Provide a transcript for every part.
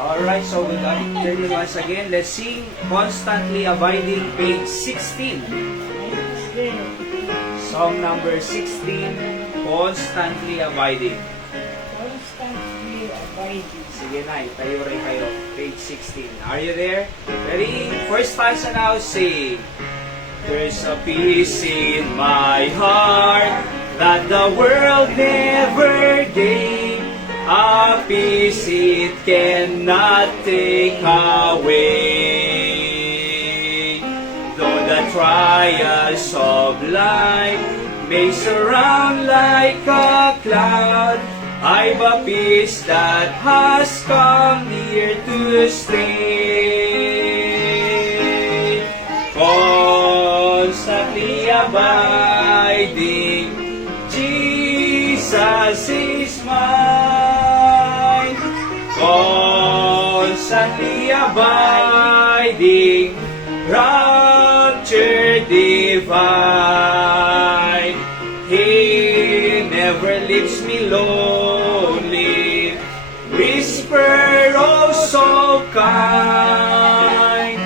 Alright, so good afternoon once again. Let's sing Constantly Abiding, page 16. Song number 16, Constantly Abiding. Constantly abiding. Sige na, tayo rin kayo. Page 16. Are you there? Ready? First stanza now, sing. There's a peace in my heart that the world never gave. A peace it cannot take away. Though the trials of life may surround like a cloud, I've a peace that has come near to stay. Constantly abiding, Jesus is mine. Constantly abiding, rapture divine. He never leaves me lonely, whisper oh so kind,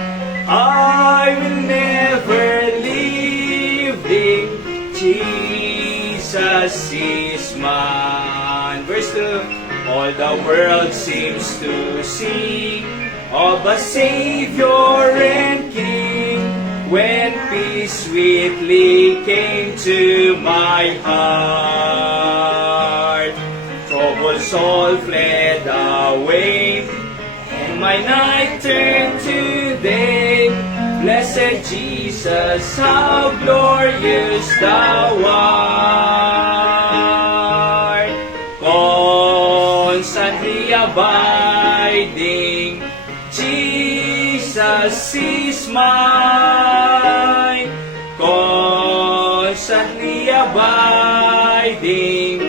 I will never leave thee, Jesus is mine. Verse 2. All the world seems to sing of a Savior and King, when peace sweetly came to my heart. Troubles all fled away, and my night turned to day. Blessed Jesus, how glorious thou art. Constantly abiding, Jesus is mine. Constantly abiding,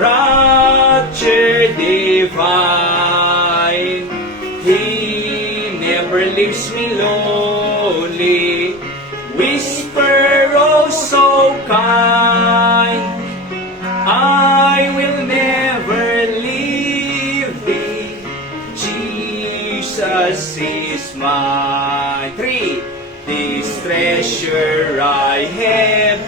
rapture divine. He never leaves me lonely, whisper oh so kind, I will never leave thee, Jesus is mine. 3. This treasure I have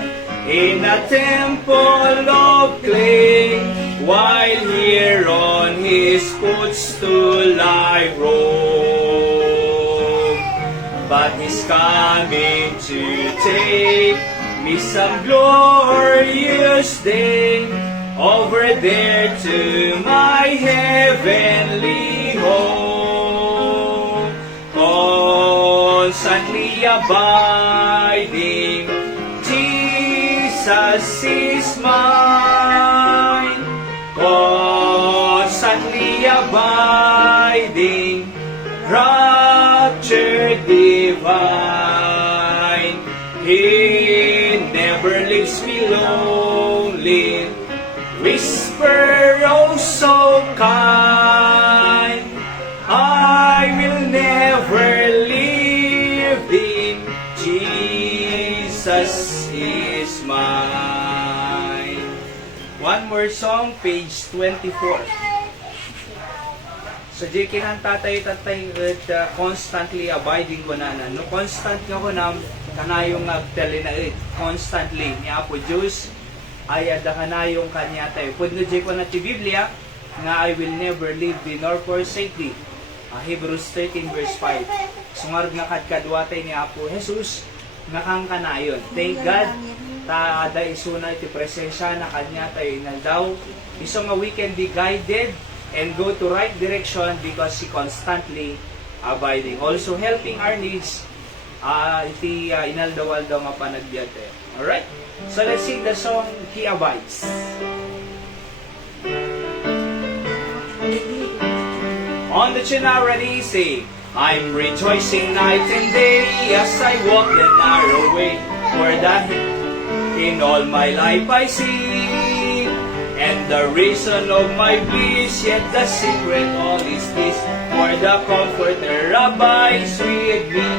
in a temple of clay, while here on His footstool I roam. But He's coming to take me some glorious day, over there to my heavenly home. Constantly abiding, Jesus is mine. Constantly abiding, rapture divine. He never leaves me lonely, whisper oh so kind, I will never leave thee, Jesus is mine. One more song, page 24. So, di kinanta tayo tatay constantly abiding ko na. No, constant nga ko na kanayong nagtali na constantly ni Apo Diyos ay ada kanayong kanya tayo. Pwede di ko na ti Biblia nga I will never leave thee nor forsake thee. Hebrews 13 verse 5. Sungarag nga kadkadwatay ni Apo Jesus nga kang kanayon. Thank God ta ada isuna iti presensya na kanya tayo na daw iso nga we can be guided and go to right direction because He constantly abiding. Also helping our needs iti inaldawal daw nga panagbiag tayo. Alright? So let's sing the song, He Abides. On the tune now, ready, say, I'm rejoicing night and day as I walk the narrow way, for that in all my life I see. And the reason of my bliss, yet the secret all is this, for the Comforter abides with me.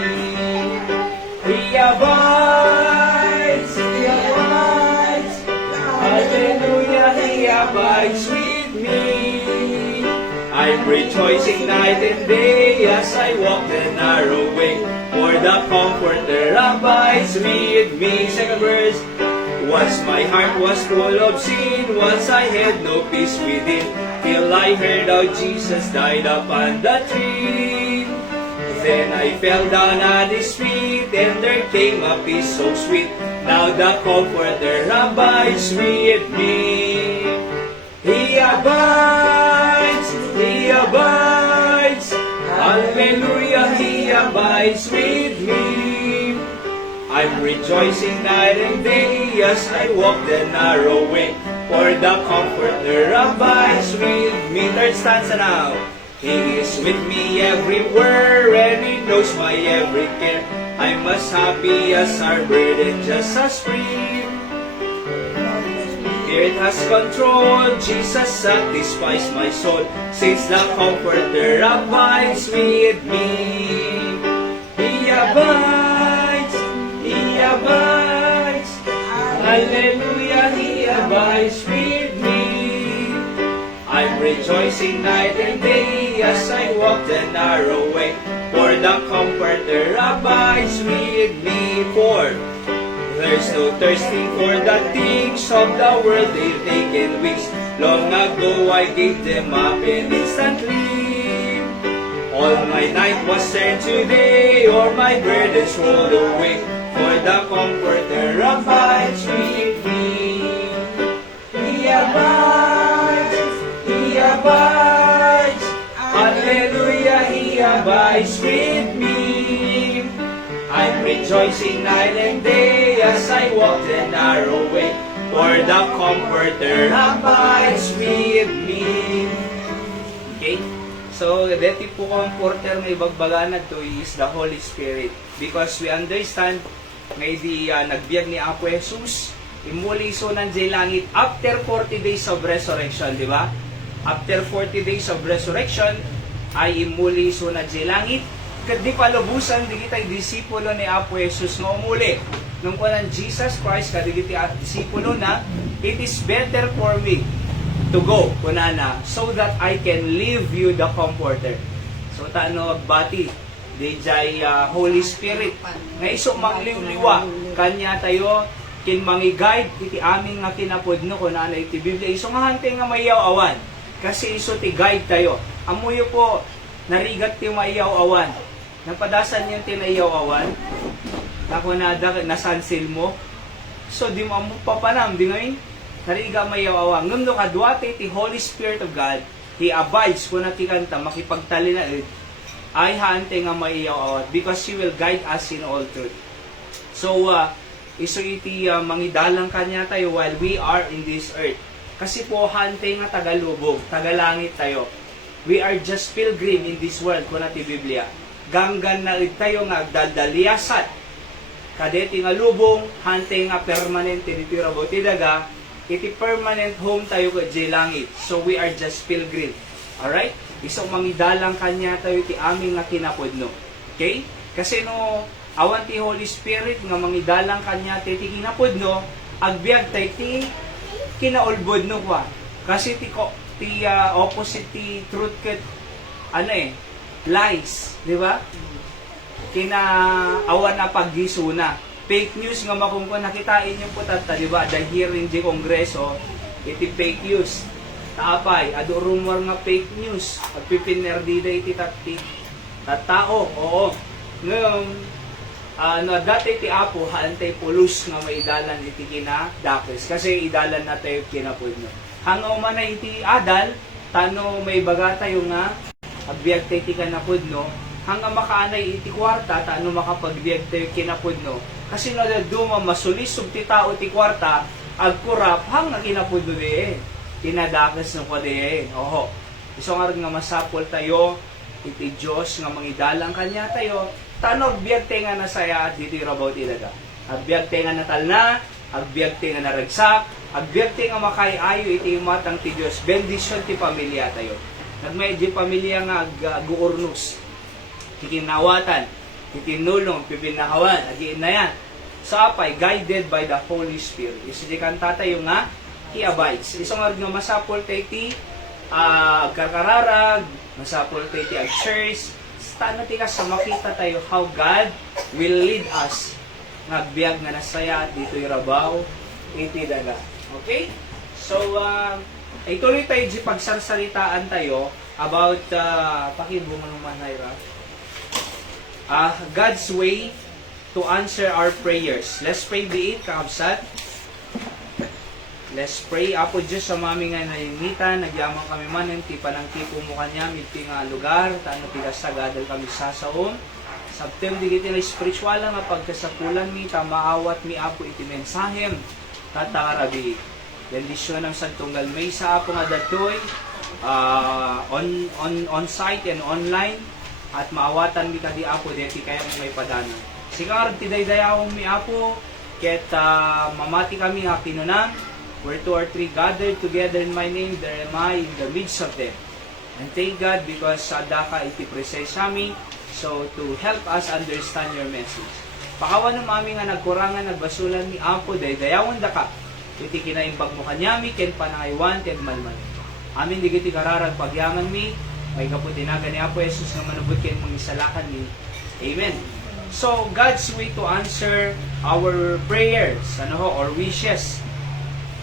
He abides, hallelujah, He abides with me. I'm rejoicing night and day as I walk the narrow way. For the Comforter abides with me. Second verse. Once my heart was full of sin, once I had no peace within, till I heard how Jesus died upon the tree. Then I fell down at His feet, and there came a peace so sweet. Now the Comforter abides with me. He abides, He abides, hallelujah, He abides with me. I'm rejoicing night and day as I walk the narrow way, for the Comforter abides with me. Third stanza now. He is with me everywhere, and He knows my every care. I'm as happy as our burden, just as free. Spirit has control, Jesus satisfies my soul, since the Comforter abides with me. He abides, He abides, hallelujah, He abides with me. I'm rejoicing night and day as I walk the narrow way, for the Comforter abides with me. For there's no thirsting for the things of the world, they've taken wings. Long ago I gave them up and instantly. All my night was turned today, or my burdens rolled away, for the Comforter abides with me. He abides, He abides, hallelujah, He abides with me. I'm rejoicing night and day as I walk the narrow way, for the Comforter abides with me. Okay? So, dati po Comforter na ibagbaganad to is the Holy Spirit. Because we understand, may di nagbiag ni Apo Jesus, imuli so nandiyan langit after 40 days of resurrection, di ba? After 40 days of resurrection, ay imuli so nandiyan langit. Kadi palubusan, di kita disipulo ni Apo Jesus nga umuli. Nung kunan Jesus Christ, kadi kita disipulo na, it is better for me to go, kunana, so that I can leave you the Comforter. So, taano agbati, DJ Holy Spirit, nga isok mangliwliwa, kanya tayo, kin mangi-guide, iti aming nga kinapudno, kunana iti Biblia, iso nga hante nga mayaw awan, kasi iso ti guide tayo. Amuyo po, narigat ti mayaw awan, napadasan yung tinayaw awan, nakunada, nasansil mo, so di mo amu papanam, di ngayon, nariga mayaw awan, ngundo kadwate ti Holy Spirit of God, He abides, kung natikanta, makipagtali na ay haante nga mayaw awan, because He will guide us in all truth. So, iso iti mangidalang kanya tayo while we are in this earth. Kasi po, hante nga tagalubog, tagalangit tayo. We are just pilgrim in this world, kung nati Biblia. Ganggan na tayo nga agdaldaliasat. Kadeti nga lubong, hante nga permanente dito rabo ti daga, iti permanent home tayo ko di langit. So we are just pilgrim. Alright? Isang mangidalang kanya tayo ti aming nga kinapudno. Okay? Kasi no, awan ti Holy Spirit nga mangidalang kanya ti kinapudno, agbiag tayo ti kinaulbod no kwa. Kasi ti opposite ti truth ket lies, di ba? Kinaawan na paggisuna. Fake news nga makungkon nakitain yung putata, di ba? The hearing di Kongreso, iti fake news. Taapay, ado rumor nga fake news. Pagpipinerdida iti tattao. Oo. Ngayon, dati ti Apo, haantay pulus nga maidalan iti kinadakis. Kasi idalan na tayo kinapudno. Hangaw man na iti adal, tano may baga tayo nga, agbiag tayo iti kinapudno, hanggang makaanay iti kwarta, taano makapagbiag tayo kinapudno. Kasi no, duma masulis ti tao ti kwarta, agkurap, hang kinapudno di tinadakas ng kwade Oho. Isang nga masapol tayo, iti Diyos nga mangidalang kanya tayo, tanog biag tayo nga nasaya at dito rabaw tilaga. Agbiag tayo nga natal na, agbiag tayo nga naragsak, agbiag tayo nga makayayo iti matang ti Diyos, bendisyon ti pamilya tayo. Nagmay di pamilya nga guurnus, kikinawatan, kikinulong, pipinahawan, agiin na yan. Sa apay, guided by the Holy Spirit. Isi di kanta tayo nga, He abides. Isang nga masapol tayo ti karkararag, masapol tayo ti ag church, stano ti ka sa makita tayo how God will lead us ngagbiag nga nasaya dito irabaw iti daga. Okay? So, ituloy tayo di pagsarsalitaan tayo about pakibungan naman Hyra. God's way to answer our prayers. Let's pray diit, kakabsat. Let's pray. Apo Diyos sa mami nga nalimitan, nagyamang kami man ng tipa ng tipo mo kanya, miti nga lugar, taano tigas sagadal kami sasaon. Sabtem digiti na spiritual nga pagkasapulan mi, tamaawat mi apo iti mensahem, tatakarabi. Bendisyon ng Santunggal May sa apo nga datoy, on site and online, at maawatan mi kadi apo, deti kaya may padana. Sikar, tiday-dayawang mi apo, ket mamati kami nga kinunang, where 2 or 3 gathered together in my name, there am I in the midst of them. And thank God because sadaka iti presay sa amin, so to help us understand your message. Pakawan ng mami nga nagkurangan, nagbasulan ni Apo, dayawan da ka. Iti kinaimbag mo kanyami, ken panangaywan, ken malman. Amin digiti kararag pagyaman mi, may kaputinaga ni Apo Jesus nga manubot ken mong isalakan mi. Amen. So, God's way to answer our prayers, or wishes.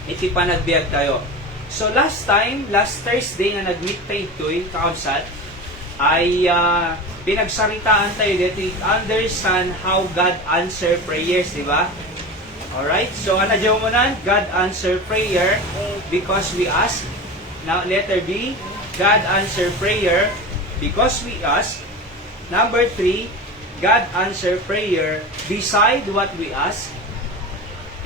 Iti panagbiag tayo. So last Thursday nga nag-meet tayo ito'y kakabsat, ay pinagsaritaan tayo dito, understand how God answer prayers, di ba? Alright, so anadyaw mo na, God answer prayer because we ask. Now, letter B, God answer prayer because we ask. Number 3, God answer prayer beside what we ask.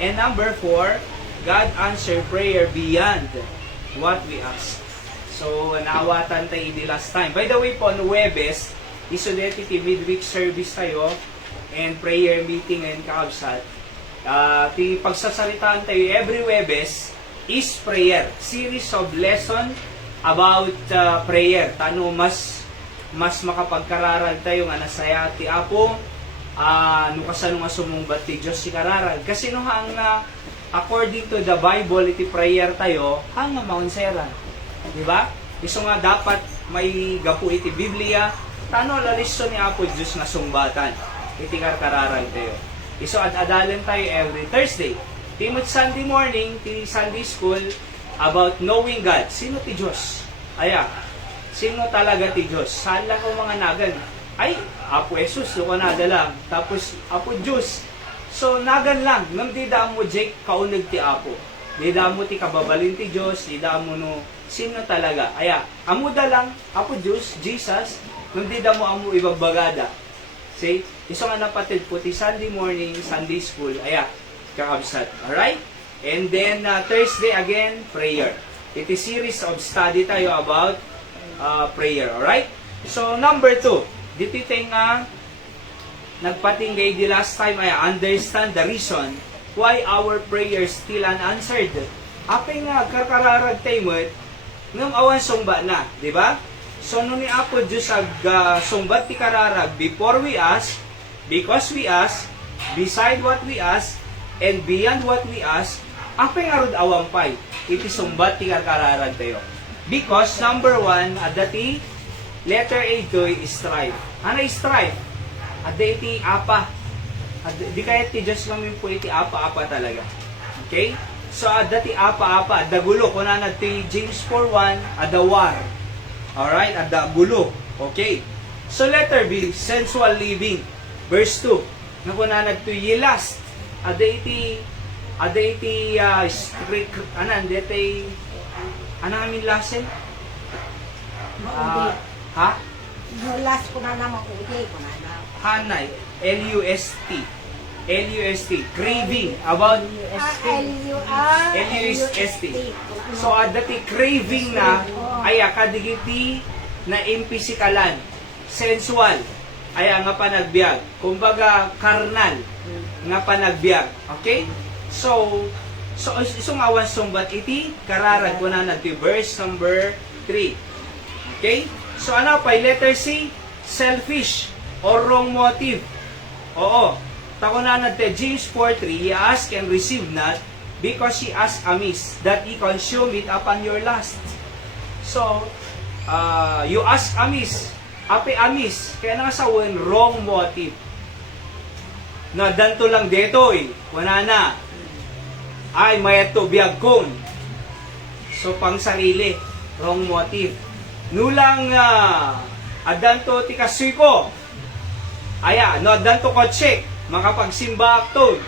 And number 4, God answer prayer beyond what we ask. So, naawatan tayo the last time. By the way po, no Webes, isodeti midweek service tayo and prayer meeting and kakabsat. Ti pagsasalitaan tayo every Webes is prayer. Series of lesson about prayer. Tano mas makapagkararag tayo nga nasaya ti Apo. Nukasano nga sumumbat ti Diyos si kararag. Kasi nung ang according to the Bible, iti prayer tayo, ang maunseran. Diba? Iso nga dapat may gapu iti Biblia, tano lalisto ni Apo Diyos nga sumbatan. Iti karkararag tayo. Iso ad-adalan tayo every Thursday. Timot Sunday morning, ti Sunday school, about knowing God. Sino ti Diyos? Aya, sino talaga ti Diyos? Saan lang ang mga nagan? Ay, Apo Jesus, so nadala. Tapos, Apo Diyos. So, nagan lang, nang di da mo Jake kaunag ti Apo. Di da mo ti kababalin ti Diyos, di da mo no, sino talaga. Aya, amuda lang, Apo Diyos, Jesus, nang di da mo amu ibabagada. See? Iso nga napatid po ti Sunday morning, Sunday school, aya, kakabsat. Alright? And then, Thursday again, prayer. Iti series of study tayo about prayer. Alright? So, number 2, dito nga, nagpatinggay di last time ay understand the reason why our prayers still unanswered. Apay nga kakararag tayo mo ngam awan sumba na, di ba? So nung ni Apo Diyos ag sumbat ti kararag before we ask, because we ask, beside what we ask, and beyond what we ask, apay nga rod awampay iti sumbat ti kararag tayo. Because number 1, adati letter A doy strive. Ano strive? At iti apa. At di kaya ti Diyos kami po iti apa-apa talaga. Okay? So, dati apa-apa. Adda gulo. Kung na ti James 4:1, adda war. Alright? Adda gulo. Okay? So, letter B, sensual living. Verse 2. Kung na ti last. Adda iti amin lasen? Ha? Last ko na naman uti ko na. Hanay, L-U-S-T, craving, about L-U-S-T. So, dati craving na, ay kadigiti na impisikalan, sensual, ay nga panagbiag. Kumbaga, karnal, nga panagbiag. Okay? So isong awan sumbat iti, kararag ko na nagti verse number 3. Okay? So, ano pa? Letter C, selfish or wrong motive. Oo. Tako na natin, James 4:3, ye ask and receive not, because ye ask amiss, that ye consume it upon your lust. So, you ask amis, api amis, kaya nga sa wrong motive. Na danto lang detoy, wala na. Ay, mayato biyag kon. So, pang sarili, wrong motive. Nulang, adanto ti kasuiko. Aya, no adanto kotse, makapagsimba akto.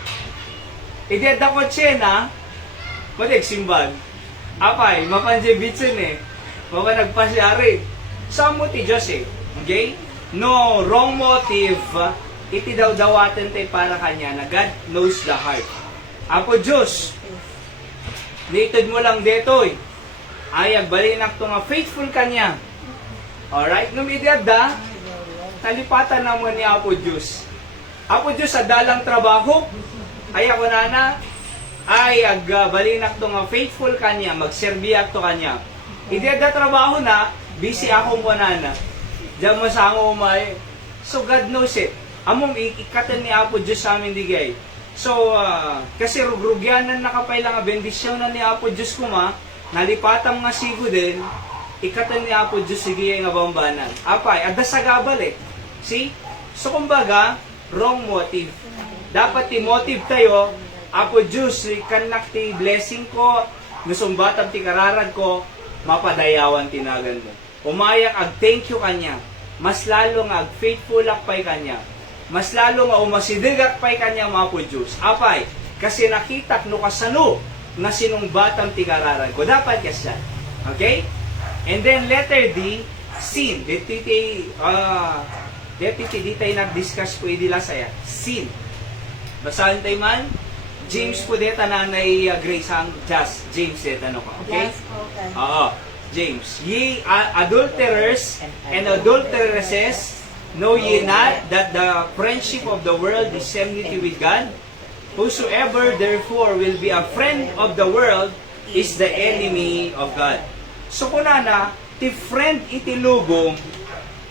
Idi da kotse na, madig simbag. Apay, mapanjibitsin eh. Maka nagpasyari. Samo ti Diyos eh. Okay? No, wrong motive. Iti daw dawaten tayo para kanya na God knows the heart. Apo Diyos, litod mo lang detoy. Ayag balinak to nga faithful kanya. Alright? Numidad da, talipatan naman ni Apo Diyos. Apo Diyos, sa dalang trabaho, ay ako na, ayag balinak to nga faithful kanya, magserbiyak to kanya. Ideda trabaho na, busy ako mo na. Diyan mo sa ako umay. So God knows it. Among ikatan ni Apo Diyos sa amin digay. So, kasi rugrugyanan nakapay lang bendisyon na ni Apo Diyos kuma, nalipatam nga sigo din, ikatan ni Apo Diyos sige nga bambanan. Apay, adasagabal eh. See? So, kumbaga, wrong motive. Dapat ti motive tayo, Apo Diyos, kanak ti blessing ko, nusumbatam ti kararag ko, mapadayawan tinagan mo. Umayak ag thank you kanya. Mas lalo nga ag faithful akpay kanya. Mas lalo nga umasidigak pay kanya mga po Diyos. Apay, kasi nakitak no kasano na sinungbatang tigararan ko. Dapat kasi yan. Okay? And then letter D, sin. Dito tayo nag-discuss po idila saya. Sin. Basahin tayo man. James po dito nanay Grace ang just. James dito ano ko. Okay? Yes, okay. Oo. James. Ye adulterers and adulteresses, know ye not that the friendship of the world is enmity with God? Whosoever therefore will be a friend of the world is the enemy of God. So kunana, ti friend iti lubong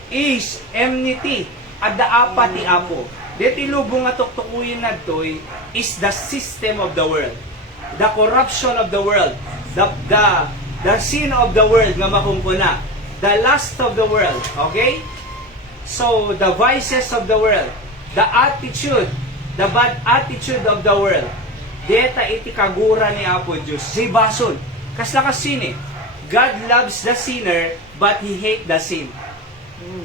is enmity at the apa ti apo. Deti lubong nga tuktukuyin na toy is the system of the world. The corruption of the world. The sin of the world nga makumpuna. The lust of the world. Okay? So, the vices of the world, the attitude, the bad attitude of the world, deta iti kagura ni Apo Diyos. Si bason. Kasla kasini. God loves the sinner, but He hate the sin.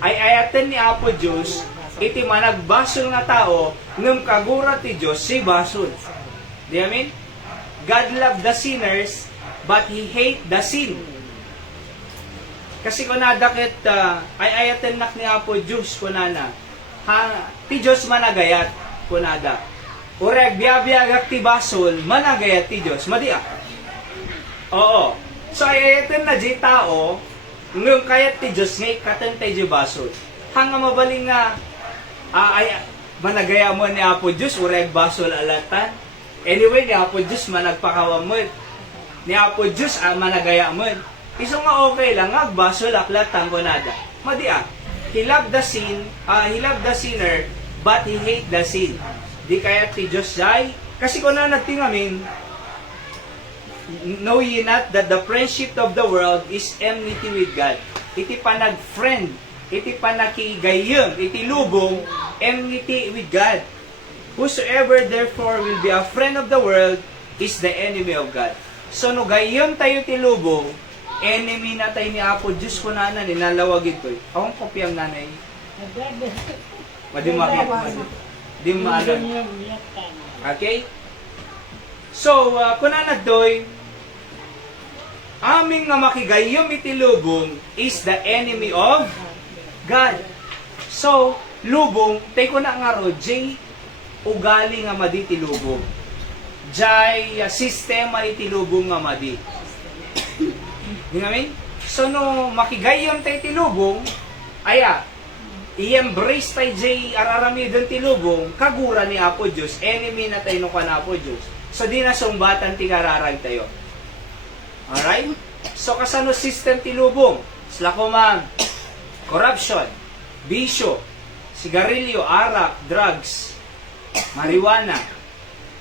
Ay ayatan ni Apo Diyos, iti managbasol nga tao, ngem kagura ti Diyos, si bason. Di amin? God love the sinners, but He hate the sin. Kasi kunadakit, ay ayatan nak ni Apo Diyos, kunana, ti Diyos managayat, kunada. Ureg, biyabiyagak ti basol, managayat ti Diyos, madia. Oo. So, ay ayatan na di tao, ngayong kayat ti Diyos, ngay katan tayo di basol. Hanga mabaling nga, managaya mo ni Apo Diyos, ureg basol alatan. Anyway, ni Apo Diyos, managpakawam mo. Ni Apo Diyos, managaya mo. Iso nga okay lang, agbasol aklat tanggonada. Madia, he loved the sinner, but he hate the sin. Di kaya ti Diyos jay, kasi kung na nagtingamin, know ye not that the friendship of the world is enmity with God. Iti panag-friend, iti panakigayem, iti lubong, enmity with God. Whosoever therefore will be a friend of the world is the enemy of God. So no gayem tayo ti lubong, enemy na tayo ni Apo Diyos ko na ninalawagin ko. Akong kopyang nanay. Madimakit. Dimalan. Okay? So, kunana doy, aming nga makigayom iti lubong is the enemy of God. So, lubong, tayo ko na nga ro, jay, ugali nga madi ti lubong. Jay, sistema iti lubong nga madi. Di namin? So, no makigayam tayo tilubong, aya, i-embrace tayo jay ararami doon tilubong, kagura ni Apo Diyos, enemy na tayo no ka na Apo Diyos. So, di na sumbatan ti kararag tayo. Alright? So, kasano system tilubong? Slakoman, corruption, bisyo, sigarilyo, arak, drugs, marijuana.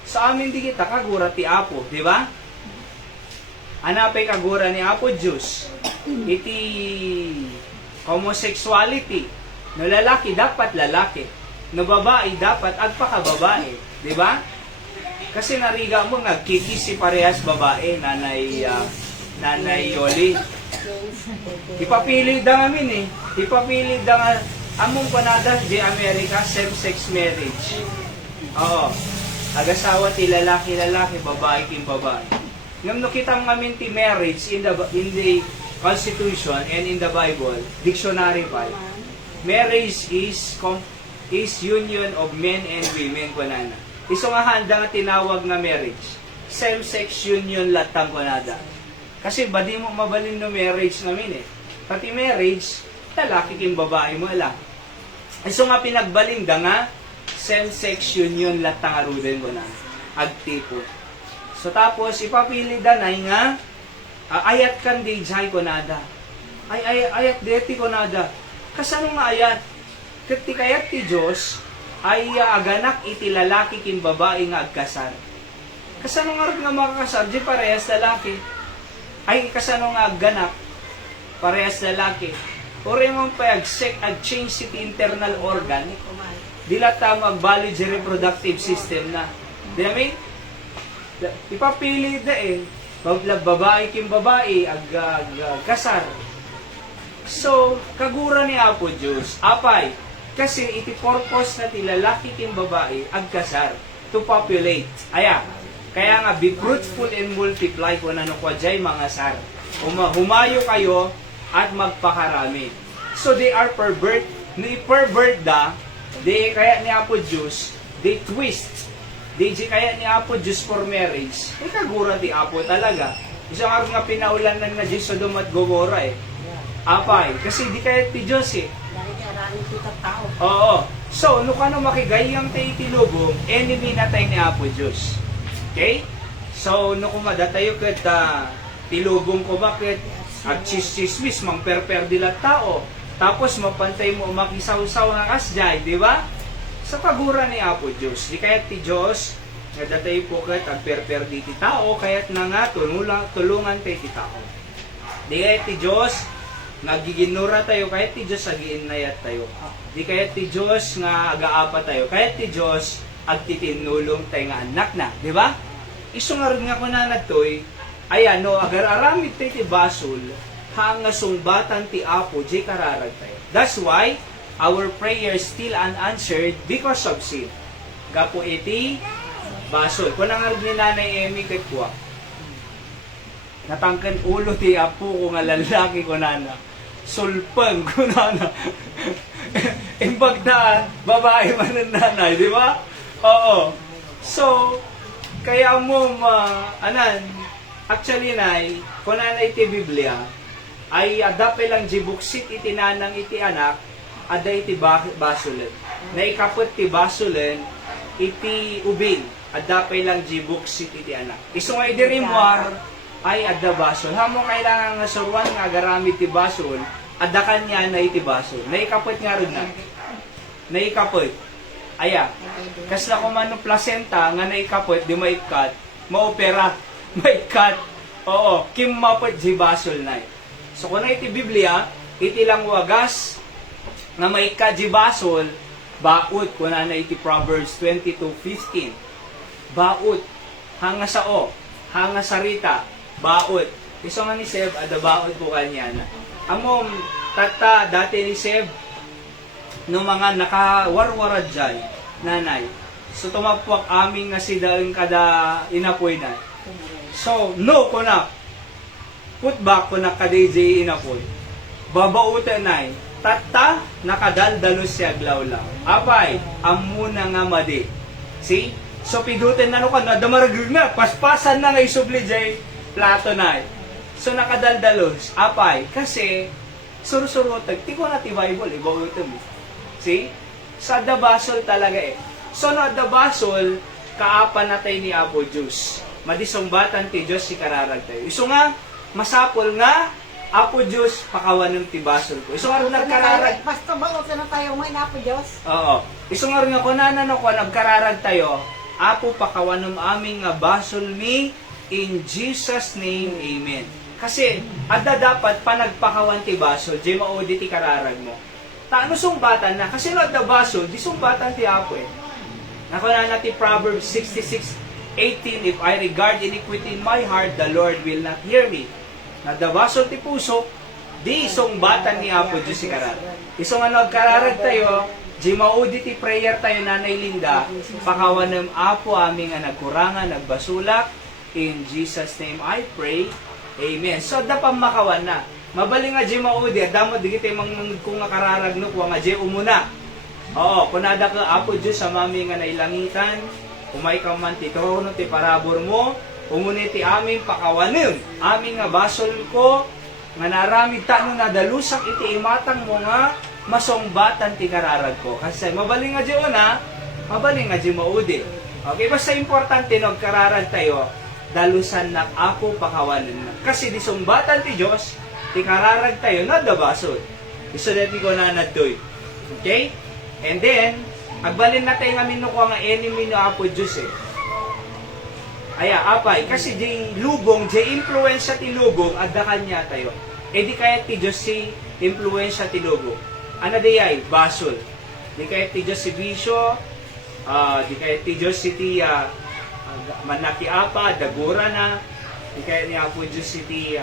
So, amin di kita kagura ti Apo, di ba? Anapay kagura ni Apo Diyos. Iti homosexuality. No lalaki dapat lalaki. No babae dapat agpakababae. Di ba? Kasi nariga mo nagkiki si parehas babae, nanay Yoli. Ipapili da ngamin Ipapili da nga among panada di Amerika same-sex marriage. Oo. Agasawa ti lalaki, babae king babae. Ngam no kita ngamin ti marriage in the Constitution and in the Bible, dictionary pa. Marriage is union of men and women kunana. Iso nga handa nga tinawag nga marriage. Same-sex union latang kunada. Kasi badi mo mabalin no marriage namin Pati marriage, lalaki king babae mo lang. Iso nga pinagbalin da nga same-sex union latang aruden kunana. Agtipo. So tapos ipapili da na nga ayat kan di jay kunada. Ayat deti kunada. Kasano nga ayat? Ket kayat ti Dios ay aganak iti lalaki kin babae nga agkasar. Kasano nga rin nga makakasar? Di parehas lalaki. Ay kasano nga aganak? Parehas lalaki. Ore mong ag-change iti internal organ. Dila ta magbali di reproductive system na. Di namin? Ipapili babae kin babae agkasar. So, kagura ni Apo Diyos, apay, kasi iti purpose na ti lalaki king babae agkasar to populate. Kaya nga be fruitful and multiply kung ano kwa jay mga sar. Humayo kayo at magpakarami. So they are pervert. Ni pervert da, di kaya ni Apo Diyos, they twist. Di kaya ni Apo Diyos for marriage. Kagura ti Apo talaga. Isang araw nga pinaulanan na Diyos Sodom at Gomora Apay, kasi di kaya ti Diyos Dahil karami kita tao. Oo. So, no kano makigayang tayo itilubong, enemy na tayo ni Apo Diyos. Okay? So, no kumada tayo kat tilubong ko bakit at chismis mang perper dilat tao. Tapos mapantay mo makisaw-saw ng asjay, di ba? Sa pagura ni Apo Diyos. Di kaya ti Diyos, nadatay po kat ang perper di ti tao, kaya't na nga tulungan tayo ti tao. Di kaya ti Diyos, nagiginura tayo, kahit ti Diyos agiinayat tayo. Di kahit ti Diyos nga agaapa tayo, kahit ti Diyos agtitinulong tayo nga anak na, di ba? Iso nga rin nga kunanad to'y, agar-aramid tayo ti basol, hanga sungbatan ti Apo, di kararag tayo. That's why, our prayers still unanswered because of sin. Gapo iti basol. Kung nga rin ni Nanay Emmy kay kuwa, natangkan ulo ti Apo ko nga lalaki ko nana. Sulpang ko nana. Imbag na babae man ng nanay, di ba? Oo. So, kaya mo actually nay, kung nanay iti Biblia, ay adapay lang jibuksit iti nanang iti anak, ada iti basulen. Naikapot ti basulen, iti ubing, adapay lang jibuksit iti anak. Iso nga idirimwar, ay adda basol. Hamo kailangan nga surwan nga garamit ti basol, adda kanya na iti basol. Naikapot nga rin na. Naikapot. Kasla ko man no placenta nga naikapot, di maikat, maopera, maikat. Oo, kim mapot di basol na. So kung na iti Biblia, iti lang wagas nga maikat di basol, baut kung na iti Proverbs 22:15. Baut, hanga sa hanga sa rita, baot. Iso nga ni Seb, ada baot po kanya na. Amom, dati ni Seb, no mga nakawarwarad dyan, nanay. So, tumapwak aming nga si daing kada inapoy na. So, no ko na. Put back ko na kada inapoy. Babautan na nakadaldalos siya glawlaw. Apay, amuna nga madi. See? So, pidutin na no ka na, damaragig na, paspasan na nga isubli jay, plato na. So, nakadaldalos. Apay, kasi, sursurotag, tiko na ti Bible, ibaw ito mo. See? Sa dabasol talaga So, no, dabasol, kaapa na tayo ni Apo Diyos. Madisumbatan ti Diyos si kararag tayo. Iso nga, masapol nga, Apo Diyos, pakawan ng tibasol ko. Iso nga rin nagkararag. Basta ba o na tayo may na Apo Diyos? Oo. Iso nga rin nga, kunana no, kung nagkararag tayo, Apo, pakawan ng aming nga basol mi, In Jesus' name, Amen. Kasi, adda dapat panagpakawan ti basol, di maudi ti kararag mo. Taano sumbatan na? Kasi no, adda basol, di sumbatan ti Apo eh. Nakuna natin Proverbs 66:18, if I regard iniquity in my heart, the Lord will not hear me. Nadda basol ti puso, di sumbatan ni Apo Diyos si kararag. Isong ano, kararag tayo, di maudi ti prayer tayo, Nanay Linda, pakawan ng Apo aming nga nagkurangan, nagbasulak. In Jesus' name I pray. Amen. So, da pa makawan na. Mabaling nga di maudi, adamo di kita kung nga kararag no, kung nga di umuna. Oo, kunada ka Apo Diyos sa mami nga nailangitan, umay ka man ti trono ti parabor mo, umuni ti aming pakawanim, aming nga basol ko, nga naramid tano na dalusak iti imatang mo nga, masungbatan ti kararag ko. Kasi mabaling nga di una, mabaling nga di maudi. Okay, basta importante no, kararag tayo, dalusan na Apo pakawanin na. Kasi di sumbatan ti Diyos, ti kararag tayo, nadabasod. Iso dati ko na nadoy. Okay? And then, agbalin na tayo nga minukuha nga enemy no Apo Diyos eh. Aya, apay, kasi di lubong, di influensya ti lubong, adda kanya tayo. E di kaya ti Diyos si influensya ti lubong. Ano di ay? Basol. Di kaya ti Diyos si bisyo, di kaya ti Diyos si ti manaki apa, dagura na, di kaya ni Apo Diyos si ti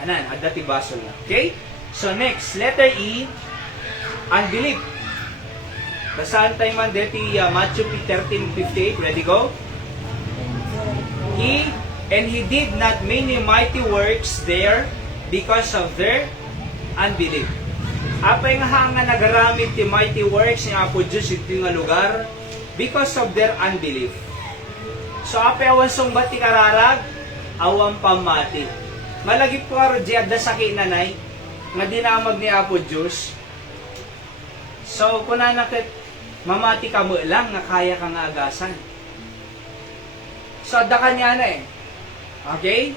anan, adda ti basol na. Okay? So next, letter E, unbelief. Basahan tayo man deti Matthew 13:58. Ready, go? He did not many mighty works there because of their unbelief. Apay nga nga nagaramit ti mighty works ni Apo Diyos iti nga lugar because of their unbelief. So apay awan sungbat ti kararag, awan pamati. Malagip ko aro di adda sakit nanay, nga dinamag ni Apo Diyos. So kunanakit, mamati ka mo lang nga kaya kang agasan. So adda kanya na eh. Okay?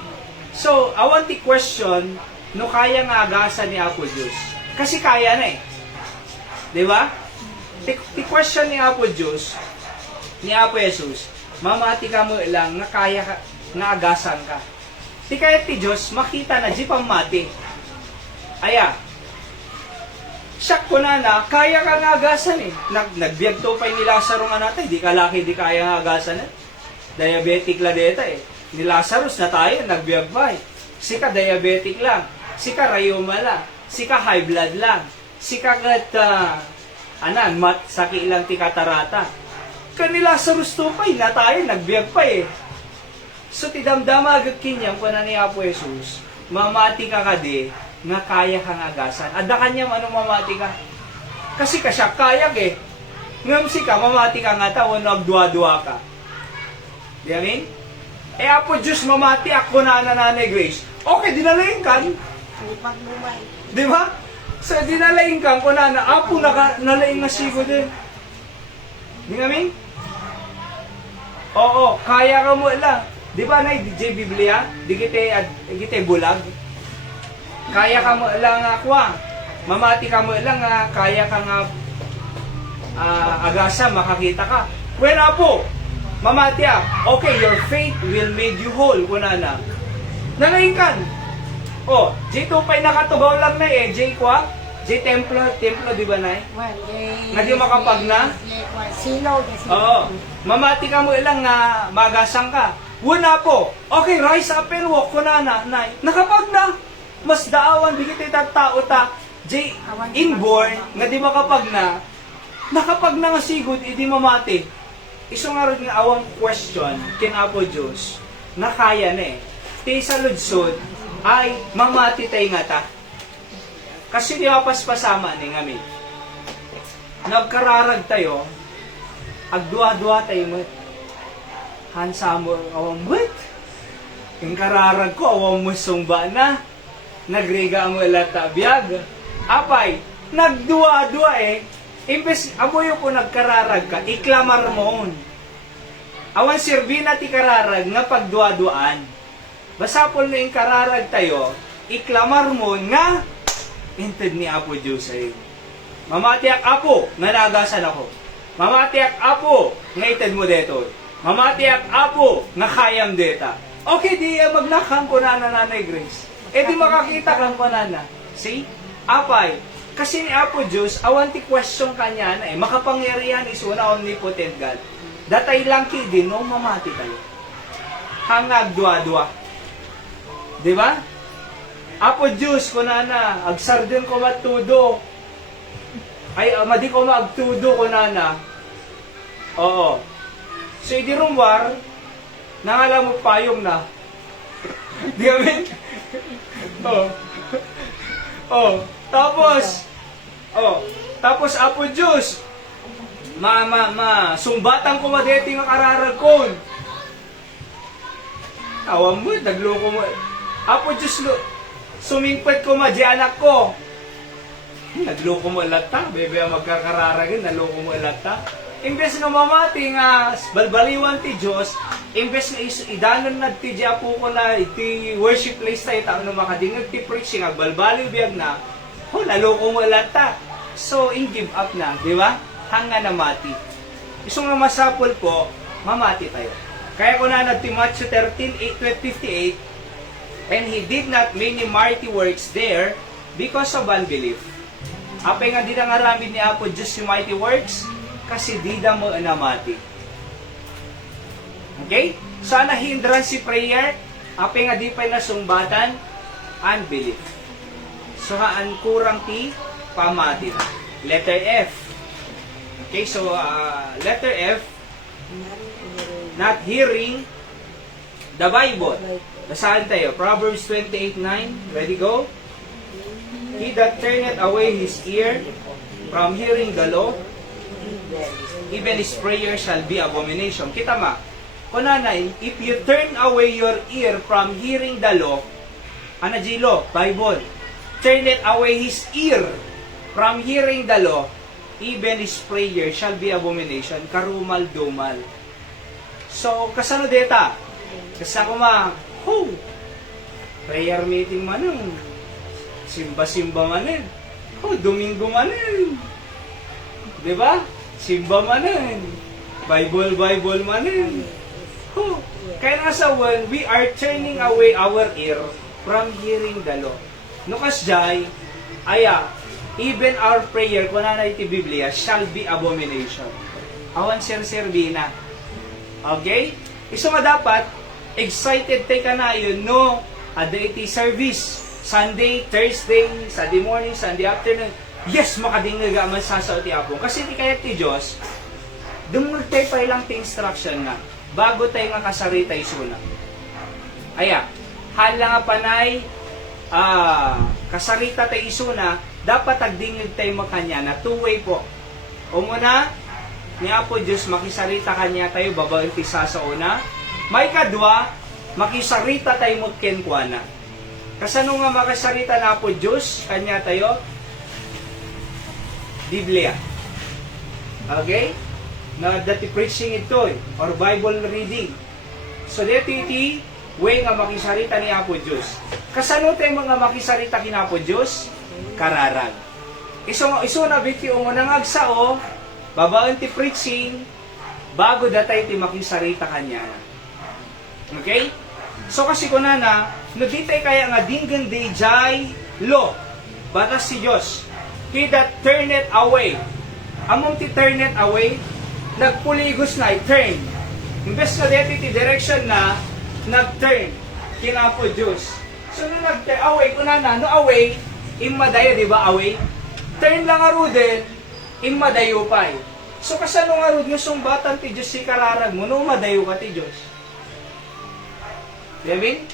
So, I want the question, no kaya nga agasan ni Apo Diyos. Kasi kaya na eh. Di ba? The question ni Apo Diyos, ni Apo Jesus, mamati ka mo lang nga kaya ka, nga agasan ka. Di kaya ti Diyos, makita na di pamati. Aya, siya ko na kaya ka nga agasan eh. Nagbiag to pa ni Lazaro nga natin, di ka laki, di kaya nga agasan eh. Diabetic la deta eh. Ni Lazarus na tayo, nagbiag pa eh. Sika diabetic lang, sika rayoma lang, sika high blood lang, sika gat, sakit lang ti katarata. Kani Lazarus to pa eh, na tayo, nagbiag pa eh. So, tidamdama agad kinyang pa na ni Apo Jesus, mamati ka kadi, nga kaya kang agasan. Adda kanyang ano mamati ka? Kasi ka siya kayak eh. Ngamsi ka, mamati ka nga tao, nagdua-dua ka. Di amin? Eh Apo Diyos, mamati ako na Nanay Grace. Okay, dinalayin kan. Di ba? So, dinalayin kan ko na Apo nalayin nga sigo din. Di amin? Oo, kaya ka mo lang. Di ba na DJ Biblia? Di kita bulag. Kaya ka mo lang akwa. Mamati ka mo lang kaya ka nga agasa, makakita ka. Well, Apo, mamati okay, your faith will make you whole. Kunana. Nalayin kan. Oh, J2 pa'y nakatugaw lang na eh. J kwa? J templo, di ba na eh? Nga di makapag na? Sino? Oo. Mamati ka mo ilang nga magasang ka. Wala po. Okay, rise up and walk ko na, nay. Nakapag na. Mas daawan, bigit ita tao ta. J, inborn, nga di makapag na. Nakapag na nga sigod, hindi mamati. Isang nga rin nga awang question, kin Apo Diyos, na kaya na eh. Ti sa ludsod, ay mamati tayo nga ta. Kasi di paspasama ni nga mi. Nagkararag tayo, agdua-dua tayo mo. Hansa mo, awang what? Yung kararag ko, awang mo sumba na. Nagriga mo lata biyag. Apay, nagdua-dua eh. Imbes, amoy po nagkararag ka, iklamar mo. Awan sirbi na ti kararag nga pagdua-duaan. Basta po na yung kararag tayo, iklamar mo nga, inted ni Apo Diyos ay. Mamatiak Apo, nga nagasan ako. Mamatiak Apo, nga ited mo deto. Mamatiak Apo, nga kayam deta. Okay, di maglakang ko na Nanay Grace. Eh di makakita kang ko na. See? Apay. Kasi ni Apo Diyos, awan ti question kanya na makapangyarihan is una omnipotent God. Datay lang ki din, no, mamati tayo. Hangag dua-dua. Di ba? Apo Diyos, kunana, agsardin ko matudo. Ay, madi ko magtudo, kunana. Oo. So, di rumwar, nangalam mo payong na. Di amin? Oo. Oh. Tapos, Apo Diyos, sumbatan ko madeti ng kararagkon. Awang mo, nagloko mo. Apo Diyos, sumingpet ko di anak ko. Nagloko mo lata, bebe magkakararagin, naloko mo lata. Imbes nga mamati nga, balbaliwan ti Diyos, imbes nga idanon na ti Apo ko na, ti worship place tayo, taon na makadingag ti preaching, balbaliw biyag na, naloko mo lata. So, give up na, di ba? Hanga na mati. Isang nga masapol po, mamati tayo. Kaya ko na ti Matthew 13:58, and he did not many mighty works there because of unbelief. Apay nga di na ngaramid ni Apo Diyos yung mighty works, kasi di na mo namati. Okay? Sana hindran si prayer, apay nga di pa nasumbatan, unbelief. So haan kurang ti, pamati na. Letter F. Okay, so letter F, not hearing the Bible. Basahan tayo. Proverbs 28:9. Ready, go? He that turneth away his ear from hearing the law, even his prayer shall be abomination. Kita ma, kunanay, if you turn away your ear from hearing the law, anajilo, Bible, turn it away his ear from hearing the law, even his prayer shall be abomination. Karumal-dumal. So, kasano deta? Kasano ma, prayer meeting manang, simba-simba manin, Domingo manin, di ba? Simba manin, Bible manin. Kaya nga sa when we are turning away our ear from hearing the law. Nukas jay, even our prayer, kung na iti Biblia, shall be abomination. Awan sir-servina. Okay? Iso nga dapat, excited tayo ka na yun, no? Ada iti service. Sunday, Thursday, Sunday morning, Sunday afternoon. Yes, makadingaga man sa ti Apo. Kasi di kaya ti Diyos, dumulog tayo pa ilang ti instruction nga. Bago tayo nga kasarita isuna. Hala nga panay, kasarita tayo isuna, dapat agdingig tayo makanya na two-way po. Umuna, ni Apo Diyos, makisarita kanya tayo, babaeng ti sa una. May kadwa, makisarita tayo mutkenkwana. Kasano nga makasarita na po Diyos, kanya tayo? Biblia. Okay? Na dati preaching ito, or Bible reading. So, dito iti, way nga makisarita ni Apo Diyos. Kasano tayo mga makisarita kina Apo Diyos? Kararag. Iso na biti mo nang agsao, babaan ti preaching, bago datay ti makisarita kanya. Okay? So kasi ko na, no ditay kaya nga dinggan day jay lo, batas si Diyos. He that turneth away. Among ti turneth away, nagpuligos na, turn. Imbes na dito ti direction na, nag-turn. Kina po Diyos. So no nag-turn away, kuna na, no away, imadayo, di ba away? Turn lang arudin, imadayo pa'y. So kasano nga arud, yung sumbatan ti Diyos si kararag mo, no madayo ka ti Diyos. Devin?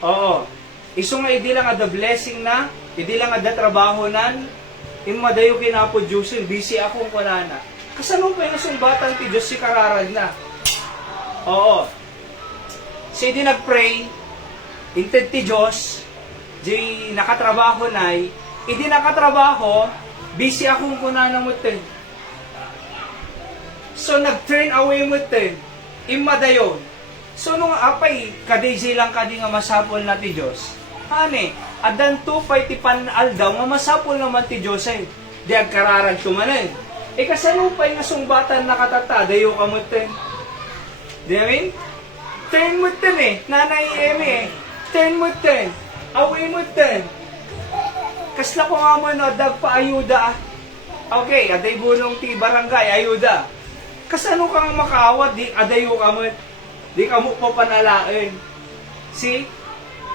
Oo. Iso nga hindi lang ada blessing na, hindi lang ada trabaho nan, imadayo kinapo Diyos, busy akong kunana. Kasano pa yung sumbatan ti Diyos si kararag na? Oo. So hindi nag-pray, inted ti Diyos, di nakatrabaho na, hindi nakatrabaho, busy akong kunana mo ten. So nag-turn away mo ten, imadayo. So nung apay, kadayjay lang kadi nga masapol na ti Diyos. Hane, adan to pa'y ti panal daw, nga masapol naman ti Diyos ay. Di agkararag tumanin. Kasano pa'y nga sungbatan na katata, dayo kamutin. Di amin? Turn mo ten eh. Nanay Eme eh. Turn mo ten. Away mo ten. Kasla ko nga mo no, dagpa-ayuda. Okay, aday bunong ti barangay, ayuda. Kasano kang makaawat, di adayo ka mo. Di ka mo papanalain. See?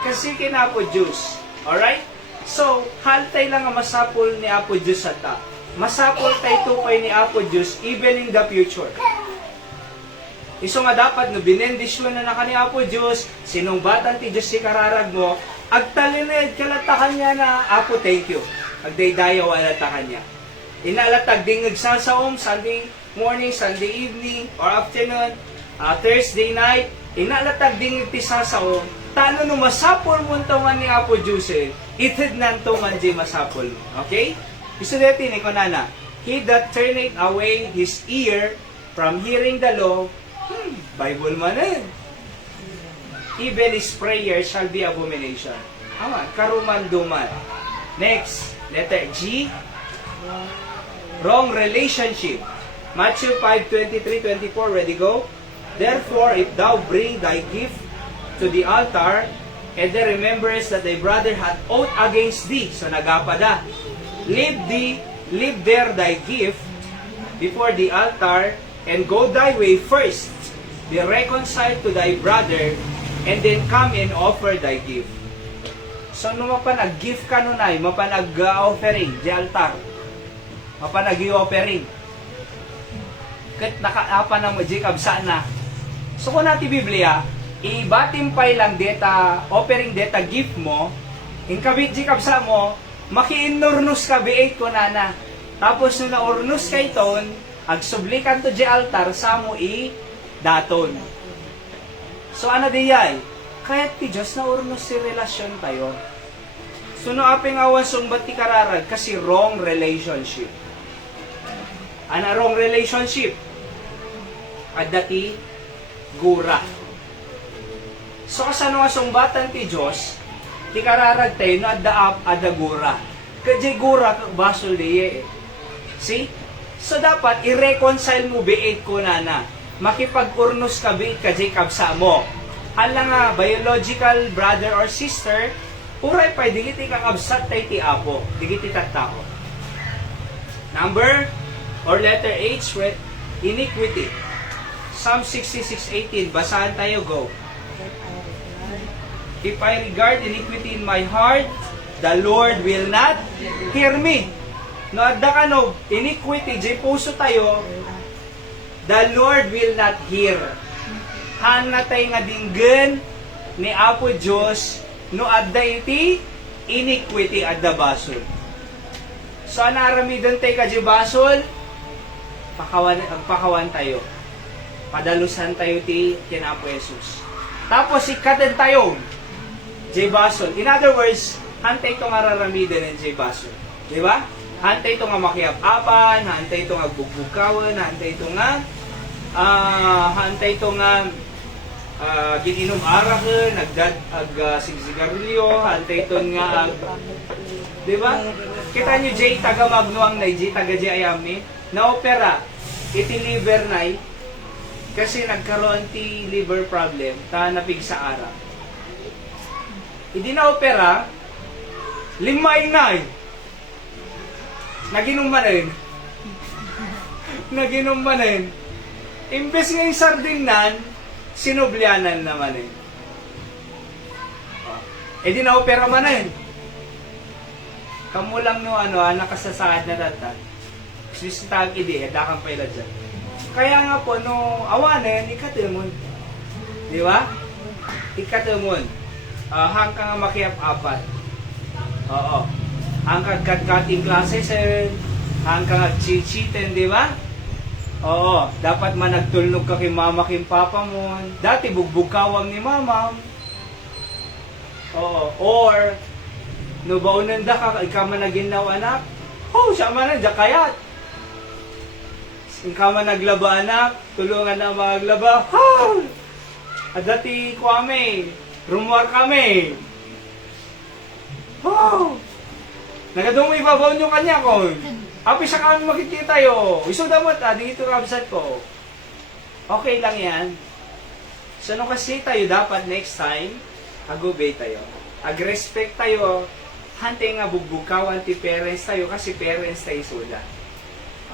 Kasi kinapo Diyos. Alright? So, haltay lang ang masapol ni Apo Diyos sa ta. Masapol tayo tukay ni Apo Diyos even in the future. Iso nga dapat no binendisyon na naka ni Apo Diyos, sinong batan ti Diyos si kararag mo, agtalinid kalatakan niya na Apo thank you. Agdaydayaw alatakan niya. Inalatag ding nagsasaom Sunday morning, Sunday evening, or afternoon, Thursday night, inalatag ding nagtisasaom, tano no masapol mo tongan ni Apo Diyos eh, itid nantungan di masapol. Okay? Iso deti ni Konana, he that turneth away his ear from hearing the law, Bible man eh. Even his prayer shall be abomination. Aman, karuman-duman. Next, letter G. Wrong relationship. Matthew 5:23-24, ready go? Therefore, if thou bring thy gift to the altar, and there rememberest that thy brother hath ought against thee, so nagapada, leave there thy gift before the altar, and go thy way first, be reconciled to thy brother, and then come and offer thy gift. So, no mapanag-gift ka nun ay, mapanag-offering, di altar. Mapanag-offering. Kat nakaapa na mo, Jacob, sana. So, kung natin Biblia, ibatimpay lang deta, offering deta gift mo, inkabit Jacob sa mo, makiinurnus ka biait ko na. Tapos, nung naurnus ka iton, agsublikan to di altar, sa mo daton. So, ano diyay? Kahit ti Diyos na urnos si relasyon tayo. So, no apeng awan sumbat ti kararag kasi wrong relationship. Ana wrong relationship? Adda ti gura. So, kasano nga sumbatan ti Diyos, ti kararag tayo no adda gura. Kadya gura, basol diye. See? So, dapat i-reconcile mo biit ko na. Makipag-urnos ka biit ka Jacob sa mo. Hala nga, biological brother or sister, uray pa, digiti kang absat tayo ti apo. Digiti tattao. Number, or letter H, iniquity. Psalm 66:18. Basahan tayo, go. If I regard iniquity in my heart, the Lord will not hear me. No, adda ka no, iniquity, jay puso tayo, the Lord will not hear. Hanatay nga dinggen ni Apo Diyos no adda iti iniquity adda basol. So anaramidan tayo ka di basol, pakawan tayo. Padalusan tayo ti kinapo Jesus. Tapos ikaten tayo di basol. In other words, hantay ito nga raramidan ng di basol. Di ba? Hantay ito nga makiap-apan, hantay ito nga bugbugkawan, hantay ito nga gininom araken, sigsigarilyo, hantay ito nga di ba? Kita nyo Jay taga magnuang na Jay taga Jay ayami na opera iti liver na kasi nagkaroon ti liver problem ta napig sa ara. Hindi na opera limay na naginom manin imbes nga yung sardingnan sinublianan naman di na opera manin kamu lang no nakasasaad na datan sisitag ide dakang paila dyan kaya nga po no awanen ikatemon di ba ikatemon hangka nga makiap-apat oo hangka kat-kating klase hangka nga cheat-cheaten di ba oo dapat man nagtulnog ka kay mama kay papa mo dati bugbog kawang ni mama oo or no baunan da ka ikaw man naginaw anak siya man na kayat ikaw man naglaba anak tulungan na maglaba dati kwame rumor kami nagadong ibabaw nyo kanya ko api sa kami makikita yo iso damot dito kabsat ko okay lang yan So, no kasi tayo dapat next time, agubay tayo. Ag-respect tayo, hante nga bugbukawan ti parents tayo kasi parents tayo suda.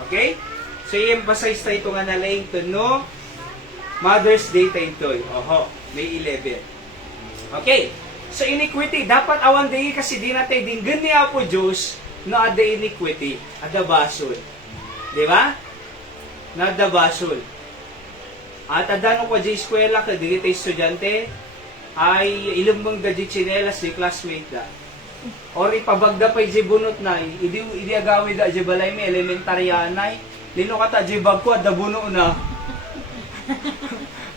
Okay? So, i-emphasize tayo ito nga nalaing to, no? Mother's Day tayo ito. Oho, May 11. Okay. So, iniquity. Dapat awan day kasi di natin dinggan ni Apo Diyos na ada iniquity. Ada basol. Di ba? Na ada basol. At ada no ko di eskwela ka di tayo estudyante ay ilumbang da di chinelas di classmate da. Or ipabagda pa di bunot na idi agawi da di balay may elementaryanay. Lino kata di bag ko ada buno na.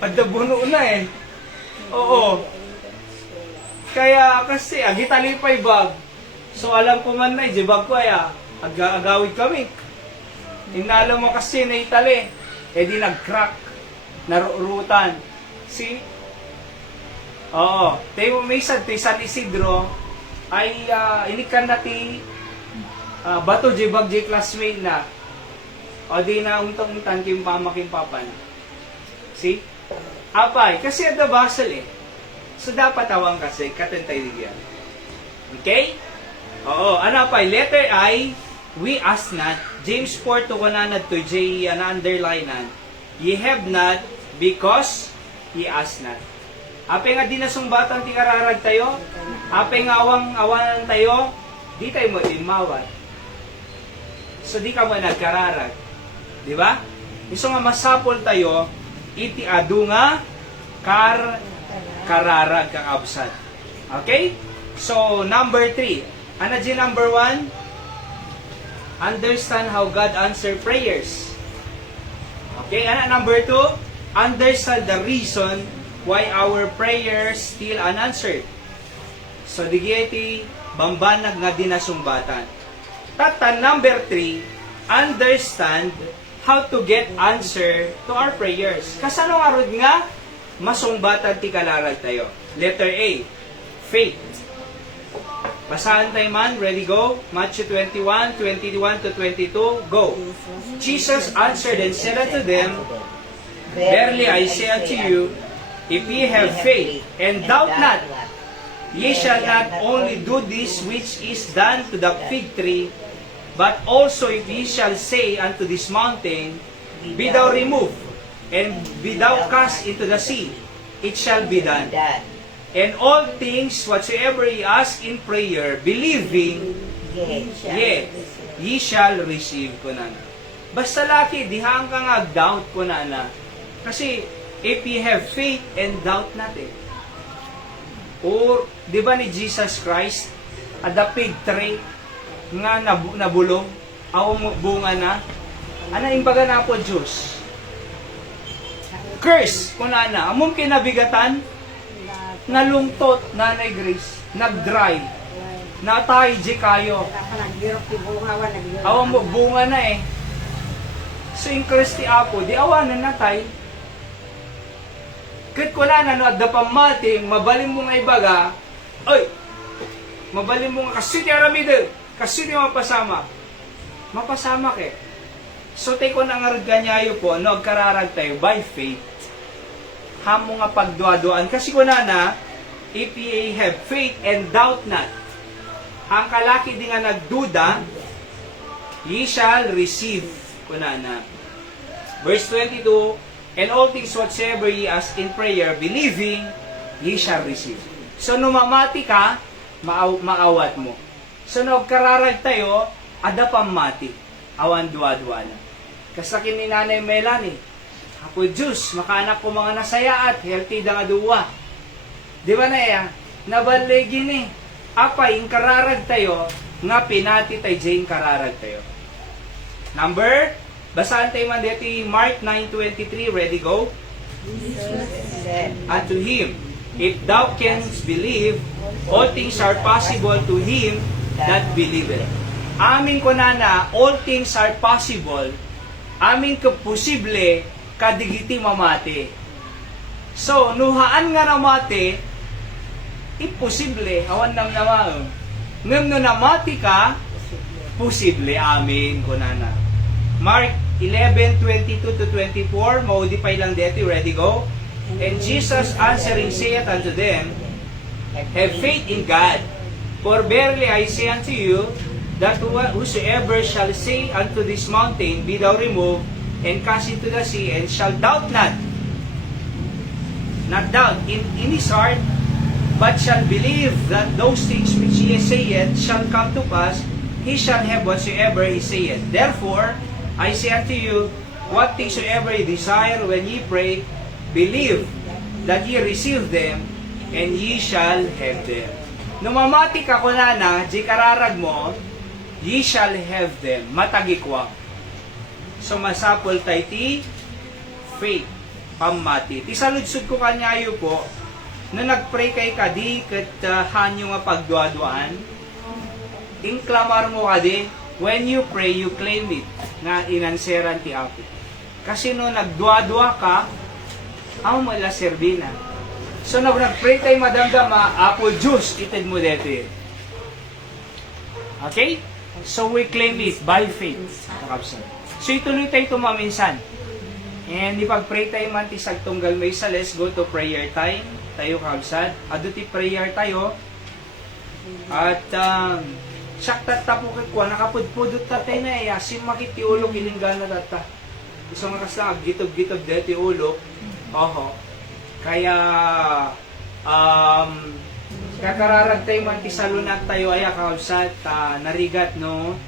Ada buno na eh. Oo. Kaya kasi agitalipay bag. So alam ko man na di bag ko ay agawid kami. Inala mo kasi na itali. Eh di nag-crack. Narurutan. See? Oo. Tayo may San Isidro ay inikan na ti bato di bag di classmate na. O di na untang-untan kim pamakin papan. See? Apay. Kasi ada basal eh. So dapat awang kasi katentay digyan. Okay? Oo. Ano apay? Letter I, we ask not. James 4 to 100 to J na underline na. Ye have not because ye ask not. Apay nga di nasumbatan ti kararag tayo. Apay nga awanan tayo. Di tayo mo ilmawat. So di ka mo nagkararag. Di ba? Iso nga masapol tayo, iti adu nga kararag kang absat. Okay? So, number 3. Ano di number 1? Understand how God answer prayers. Okay? Ano number 2? Understand the reason why our prayers still unanswered. So, digiti bambanag nga dinasumbatan. Tata number 3, understand how to get answer to our prayers. Kasano nga rod nga masumbatan ti kalarag tayo. Letter A, faith. Basahan tayo man, ready go? Matthew 21, 21 to 22, go. Jesus answered and said unto them, verily I say unto you, if ye have faith, and doubt not, ye shall not only do this which is done to the fig tree, but also if ye shall say unto this mountain, be thou removed, and be thou cast into the sea, it shall be done. And all things whatsoever ye ask in prayer, believing, ye shall receive ko na. Basta laki, dihang ka nga doubt ko na. Kasi, if ye have faith and doubt natin. Or, di ba ni Jesus Christ, at the fig tree, nga nabulong, awang bunga na, ano imbaga na po Diyos? Curse, kunana, among kinabigatan, nalungtot, Nanay Grace, nag-dry, natay di kayo, awang bunga na eh. So yung curse ti Apo, di awanan na tay. Kat kunana, no, at dapamati, mabalim mo nga ibaga, ay, mabalim mo nga, kasi ti aramide, kasi di mapasama. Mapasama ke. So, take ko na nga ganyayo po, no, kararag tayo by faith. Hamo nga pagduaduan. Kasi ko na, if ye have faith and doubt not, ang kalaki di nga nagduda, ye shall receive. Ko na. Verse 22, and all things whatsoever ye ask in prayer, believing, ye shall receive. So, numamati ka, maawat mo. So, nagkararag tayo, ada pamati. Awan dua-dua na. Kasakin ni Nanay Melanie, ako Diyos, makaanak ko mga nasayaat, healthy da nga duwa. Di ba na ya? Nabalegi ni. Apa, yung kararag tayo, nga pinati tayo dyan kararag tayo. Number, basahan tayo man dito Mark 9:23, ready go? Unto him, if thou canst believe, all things are possible to him that believeth. Amin ko na, all things are possible. Amin ko posible, kadigiti mamati. So, nuhaan nga namati, imposible, awan nam naman. Ngam no namati ka, posible, amin ko na. Mark 11:22 to 24, maudipay lang dito, ready go? And Jesus answering saith unto them, have faith in God. For verily I say unto you, that whosoever shall say unto this mountain, be thou removed, and cast into the sea, and shall doubt not doubt in his heart, but shall believe that those things which he saith shall come to pass, he shall have whatsoever he saith. Therefore, I say unto you, what things soever ye desire when ye pray, believe that ye receive them, and ye shall have them. Numamatik ako na, di kararag mo, ye shall have them. Matagikwang. So masapol tayo ti faith, pamati. Ti saludsud ko kanyayo po, na nagpray kay kadi kat hanyo nga pagduaduan, inklamar mo kadi, when you pray, you claim it, na inanseran ti Apo. Kasi no nagduadua ka, ang mala serbina. So nagpray tayo madamdama, apple juice, ited mo dito. Okay? So we claim it by faith. So ituloy tayo tumaminsan. And ipag-pray tayo man ti sagtunggal may isa, let's go to prayer time. Tayo kabsad. Ado ti prayer tayo. At saktat tapo kwa nakapudpudot tatay na asim makit ti ulo gilinggana tata. Isang makaslang gitob-gitob dito ti ulo. Oho. Kaya kakararag tayo man ti salunat tayo ay kabsad narigat no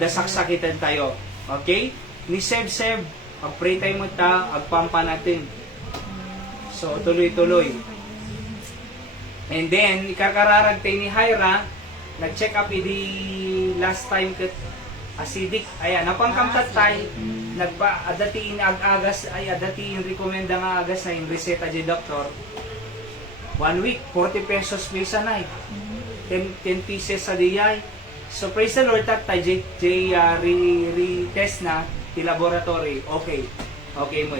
dasaksakitan tayo. Okay? Ni seb-seb pag-pray tayo mo ta, agpampa natin. So, tuloy-tuloy. And then, ikakararag tayo ni Hyra, nag-check up di last time kat acidic. Ayan, napangkamtat tayo, nagpa-adatiin ag-agas, ay adatiin rekomenda nga agas na yung reseta di doktor. 1 week, 40 pesos pisa na 10 pieces sa diyay. So, praise the Lord, tat tayo, re-test na, ti laboratory, okay mo.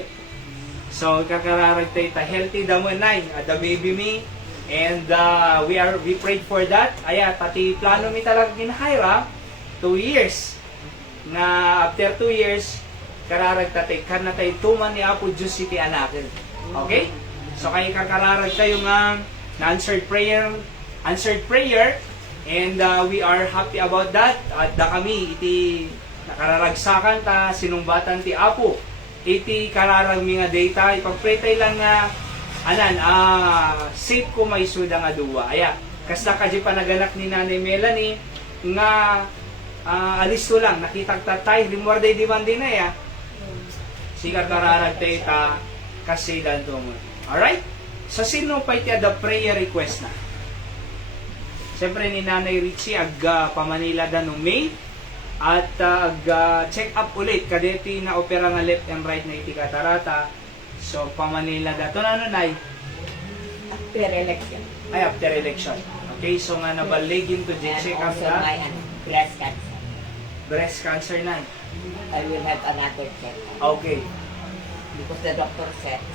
So kakararag tayo healthy daw mo nay, the baby me, and we prayed for that. Aya pati plano mi talaga ginahira 2 years na after 2 years kararag tatay kan na tayo tuman ni Apo Diyos iti anakin. Okay? So kay kakararag tayo nga answered prayer, and we are happy about that. At da kami iti nakararagsakan ta sinumbatan ti Apo iti kararag mi nga data ipagpray tayo lang nga safe ko may suda nga duwa. Aya kasta kadji panaganak ni Nanay Melanie nga alis to lang nakitag tatay rimwarday di man din ya sigar kararag tayo ta kasi danto mo. Alright, so sino pa iti ada prayer request na siyempre ni Nanay Richie pamanila da no May. At check up ulit kadeti na opera nga left and right na iti katarata. So pamanila dato na nay After election. ay after election. Okay, so nga nabaligin to check up And also na my breast cancer. breast cancer na. I will have another check. Okay. Because the doctor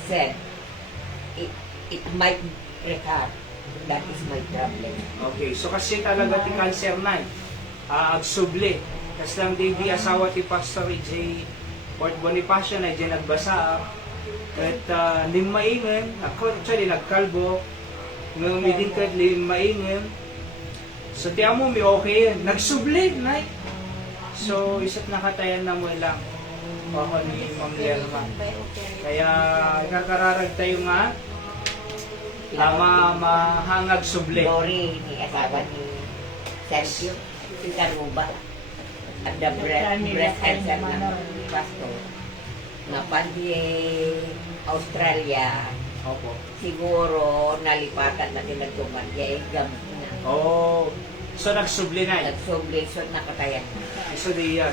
said it might recur. That is my problem. Okay, so kasi talaga ti cancer na agsubli. Kasi lang di asawa ti Pastor J. Port Bonifacio na dyan nagbasa at limaingan actually nagkalbo ngumidin ka limaingan so ti amo mi okay nagsubli na so isat nakatayan na mo lang ako ni Ma'am Lerma kaya kakararag tayo nga lama mahangag subli Lori ni asawa ni Sergio si Caruba at the breast cancer na pastor na pandi Australia. opo Siguro nalipatan na din nagtuman kaya gamit na. oh so nagsubli na Nag-sublimation na katayan. so di yan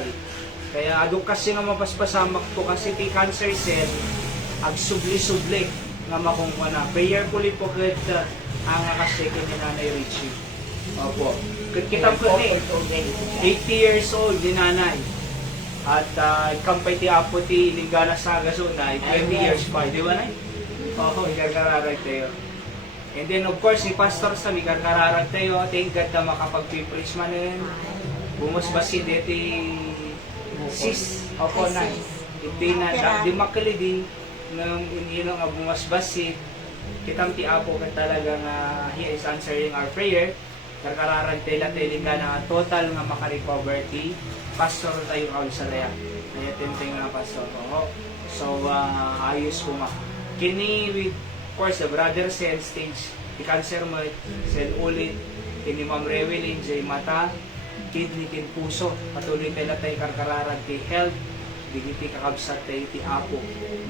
kaya aduk kasi nga mapaspasamak ko kasi ti cancer cell agsubli-subli nga makungkwa na prayerfully po kat ang kasi ni Nanay Richie. Opo. Kita po ni 80 years old ni Nanay. At ikampay ti Apo ti Lingana sa Gasuna 20 years pa, di ba na? Oo, ikakararag tayo. And then of course, si Pastor sa ikakararag tayo, thank God na makapag-preach man nun. Bumusbasin dito sis. Opo na. Iti na, di makali di ng inino nga bumasbasit, kitang ti Apo ka talaga nga He is answering our prayer. Karkararag tela-teling ka na total nga makarecover ti pastor tayo kaunsalaya. Kaya tente nga pastor. Oo. So, ayos ko nga. Kini with, of course, the brother said stage, the cancer mo, said ulit, kini Ma'am Rewelyn, J. Mata, kidney, kin puso, patuloy tela tayo karkararag ti health, digiti kakabsat tayo ti Apo.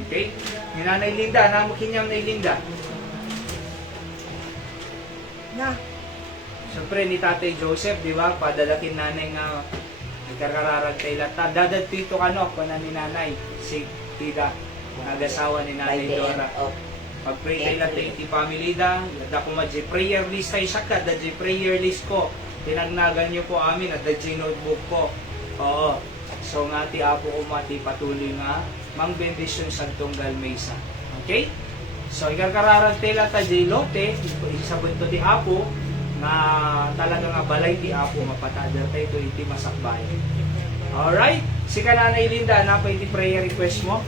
Okay? Ni Nanay Linda, namukinyam na Linda. Na, Siyempre ni Tatay Joseph, di ba? Padalakin nanay nga nagkarararag tayo lata. Dadad dito ka no, kung ni nanay, si Tida, nag-asawa ni By Nanay the Dora. end of Pag-pray tayo lata iti family da, lada ko madji prayer list tayo siya ka, dadji prayer list ko. Tinagnagan niyo po amin at dadji notebook ko. Oo. So nga ti Apo ko mati patuloy nga, mang bendisyon sa tunggal mesa. Okay? So ikarkararag tayo lata di lote, isabot to di Apo, na talaga nga balay ti Apo mapatadar tayo ito iti masakbay. Alright? Si Nanay Linda, ano pa iti prayer request mo?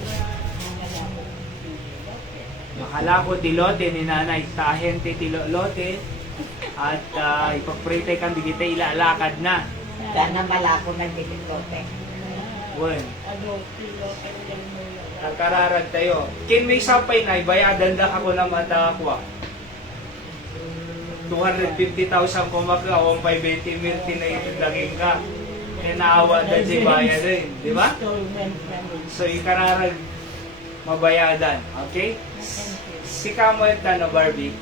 Makalako ti lote ni Nanay, tahente ti lote, at ipag-pray tayo kang di kita ilalakad na. sana malako na dito. Wen, karkararag tayo. Kin may sapay na, ibayadan da ako na mata ako. 250,000 kung makaawang 520 mil tinayitagin ka. Eh naawa da si bayad rin, di ba? So ikararag mabayadan, okay? Si kamo ito no Barbie.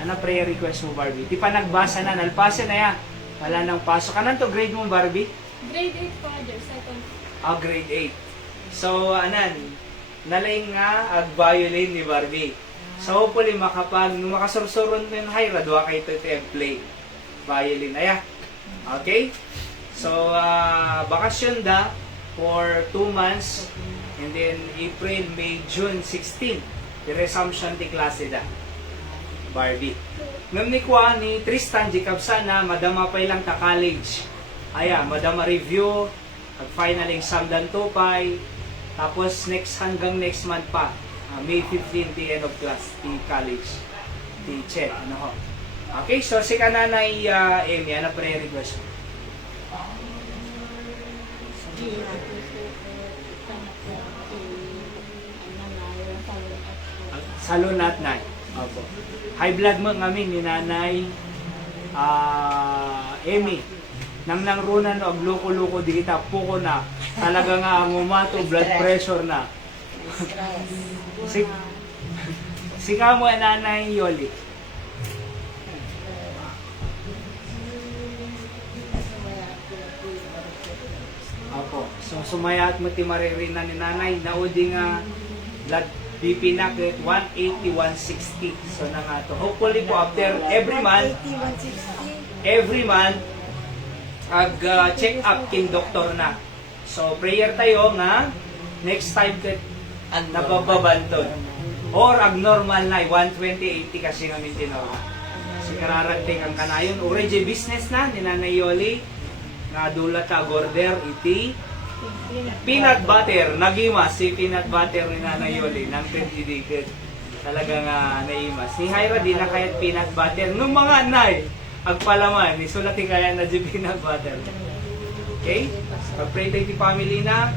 Ano prayer request mo Barbie? Di pa nagbasa na, nalpasa na ya. Wala nang pasok. Anong to grade mo Barbie? Grade 8 father, second. Grade 8. So anan, nalaing nga ag-violin ni Barbie. So hopefully nung makasursuron mo yung high radwa kayo ito play violin. Aya. Okay? So bakasyon da for 2 months and then April, May, June 16 the resumption ti klase da. Barbie. Ngam ni kwa ni Tristan Jacob sana madama pa ilang ka college. Aya, madama review, at final exam dan tupay. Tapos hanggang next month pa. May 15 the end of class, the college, the check, ano ho. Okay, so si Nanay Amy, ano prayer request mo? Salunat na. Opo. High blood mo ngamin ni Nanay Amy. Nang nangrunan o agluko-luko di kita puko na. Talaga nga ang umato, blood pressure na. Si kamo Nanay Yoli. Opo. So sumayat mo ti maririna ni Nanay naudi nga blood BP na kahit 180, 160. So na nga to. Hopefully po after every month check up king doktor na. So prayer tayo nga next time kat nabababanton. Or abnormal na 120, 80 kasi namin tinawag. So kararating ang kanayon. Already business na ni Nanay Yoli. Nga dulat ka order iti peanut butter. Nagimas si peanut butter ni Nanay Yoli ng 20 digit. Talaga nga naimas. Ni Hyra di na kahit peanut butter. Nung mga anay, agpalaman. Isulatin kaya na di peanut butter. Okay? Pag-pray tayo ti family na.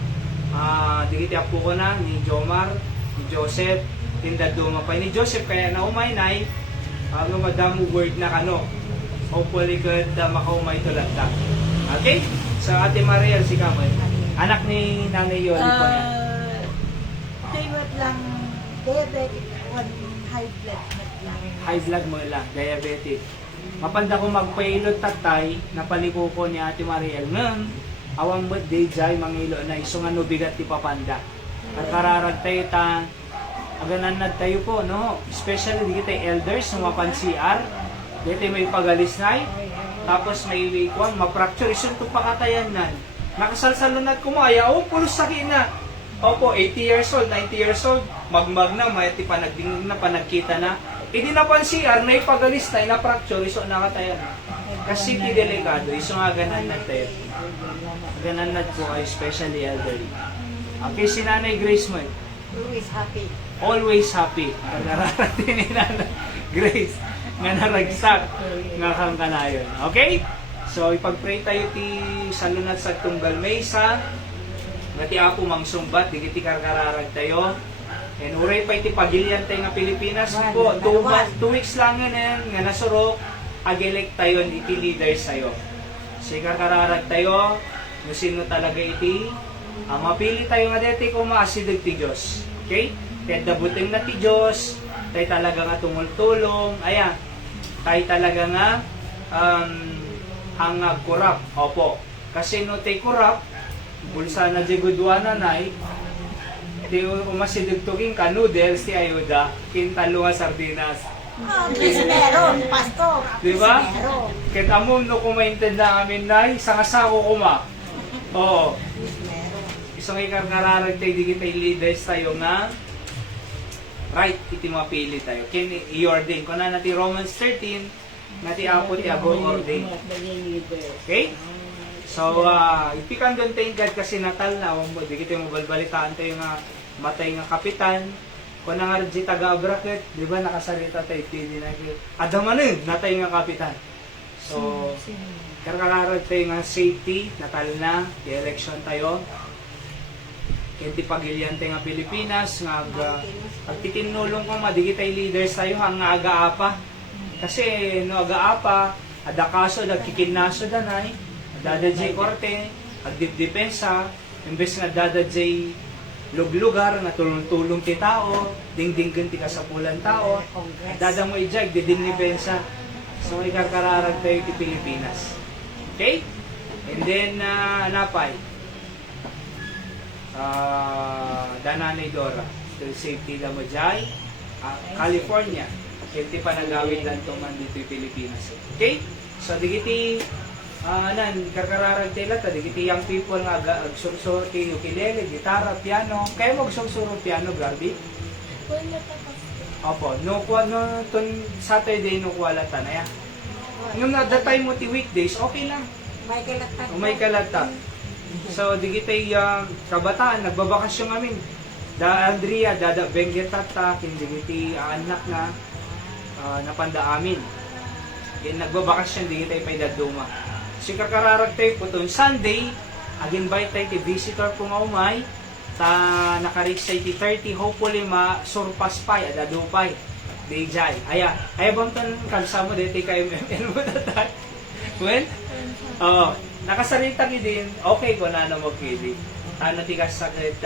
Digiti apo ko na ni Jomar, ni Joseph, tinda dumapay ni Joseph kaya na umaynay madamo word na kano. Hopefully could makaumay tulad ta. Okay? So Ate Mariel si Kamoy. Anak ni Nanay Yoli po yan. Kaiwat lang, diabetic, high blood lang. High blood mo lang, diabetic. Mapanda ko magpailot tatay, napaliko ko ni Ate Mariel. Awang mo't day jay mangilo na iso nga no bigat ti papanda. Kararag tayo ta agananad tayo po no. Especially di kita elders no mapan CR. Dito may pagalis na tapos may kuan ma-fracture isun to pakatayan nan. Nakasalsalunat ko mo ayaw pulos sakit na. Opo 80 years old, 90 years old, magmag na may ti panagdingog na panagkita na. Idi na pan CR na ipagalis na fracture iso nakatayan. Kasi ti delikado iso nga gananad tayo. Gananad po kayo, especially elderly. Okay, si Nanay Grace mo. Always happy. Always happy. Nararating ni Nanay Grace nga naragsak nga kang kanayon. Okay? So ipagpray tayo ti salunat sa tunggal mesa. Ngati apo mangsumbat, digiti karkararag tayo. And uray pa iti pagilian tayo nga Pilipinas po. 2 weeks lang yun nga nasurok. Agilek tayo iti leaders tayo. So karkararag tayo. Kung sino talaga iti. Mapili tayo nga deti kung maasidag ti Diyos. Okay? Kaya dabuting na ti Diyos. Tayo talaga nga tumultulong. Ayan. Tayo talaga nga hangag kurap. Opo. Kasi no tayo kurap, bulsa na di gudwana na di umasidugtugin ka noodles ti ayuda kintalo nga sardinas. Please meron, pastor. Di ba? Please meron. Kahit amon no kumaintin na amin na sangasako kuma. Oo. Please meron. Isang ikarkararag tayo di kita leaders tayo nga right iti mapili tayo. Kin i-ordain ko na nati Romans 13 nati apo ti ago ordain. Okay? So, ipikan doon tayo God kasi natal na, di kita mabalbalitaan tayo nga matay nga kapitan. Kung nga rin taga-abraket, di ba nakasarita tayo, pili na kayo. Adamanin, natay nga kapitan. So, karkararag tayo nga safety, natal na, i-election tayo. Kaya pagilian tayo nga Pilipinas, nga pagtitinulong ko, madigit tayo leaders tayo, hang aga-apa. Kasi, no aga-apa, ada kaso, nagkikinaso danay, dadadjay korte, agdip-depensa, imbes nga dadadjay luglugar, nga tulong-tulong ti tao, ding-dinggan ti kasapulan tao, dada mo ijay, didin-depensa. So, ikarkararag tayo ti Pilipinas. Okay? And then, napay, Dananay Dora, to safety da mo jay, California, kiti pa nagawid lang tuman dito yung Pilipinas. Okay? So, digiti, karkararag tayo ta, digiti young people nga agsursuro ti ukulele, gitara, piano. Kaya mo agsursuro piano, Garby? Wala pa pastor. Opo, no tun Saturday no kuwala ta na ya. Ngum na the time mo ti weekdays, okay lang. May kalatan. Umay kalata. So digiti kabataan nagbabakasyon amin. Da Andrea, dada Bengetata, kindigiti anak na napanda amin. Yan nagbabakasyon digiti pay daduma. Si kakararag tayo po itong Sunday,ag-invite tayo ti visitor po nga umay, ta naka-reach tayo ti 30, hopefully ma-surpass pa, adadupay, day jay. Aya bang tan kansa mo dito kayo MML mo tatay? Well, nakasarita ki din, okay ko na magkili. Ano ti kasakit,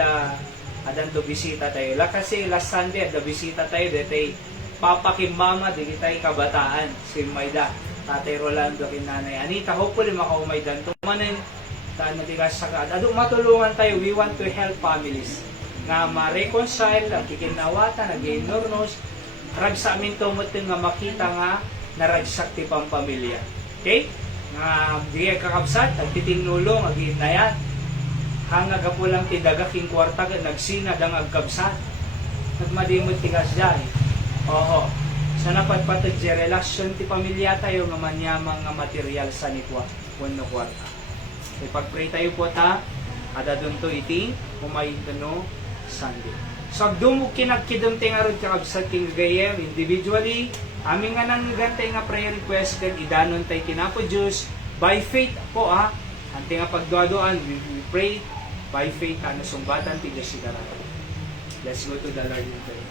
adan to bisita tayo. Kasi last Sunday, ada bisita tayo dito, Papa Kim Mama, di kita kabataan, si Mayda. Tatay Rolando, kinanay Anita, hopefully makaumay dan tumanin taan natigas sa adu matulungan tayo. We want to help families nga ma-reconcile, kikinawatan, nag-inornos rag sa amin tumutin nga makita nga naragsak ti pang pamilya. Okay? Nga di kakabsat, agtitinulong, ag-iinayan hanga kapulang ti dagaking kwarta nagsinad ang agkabsat nagmadimod ti kasjay. Oo. Sa napagpatag di relasyon ti pamilya tayo nga manyamang nga material sa nitwa wano kwarta. Ipag-pray tayo po ta ada dun to iti umay no Sunday. So agdumog kinagkidum ti nga rod kakabsat king gayem individually aming nga nanggantay nga prayer request kan idanon tay kinapo Diyos by faith po anting nga pagduaduan we pray by faith sumbatan ti Diyos sigara. Let's go to the Lord in prayer.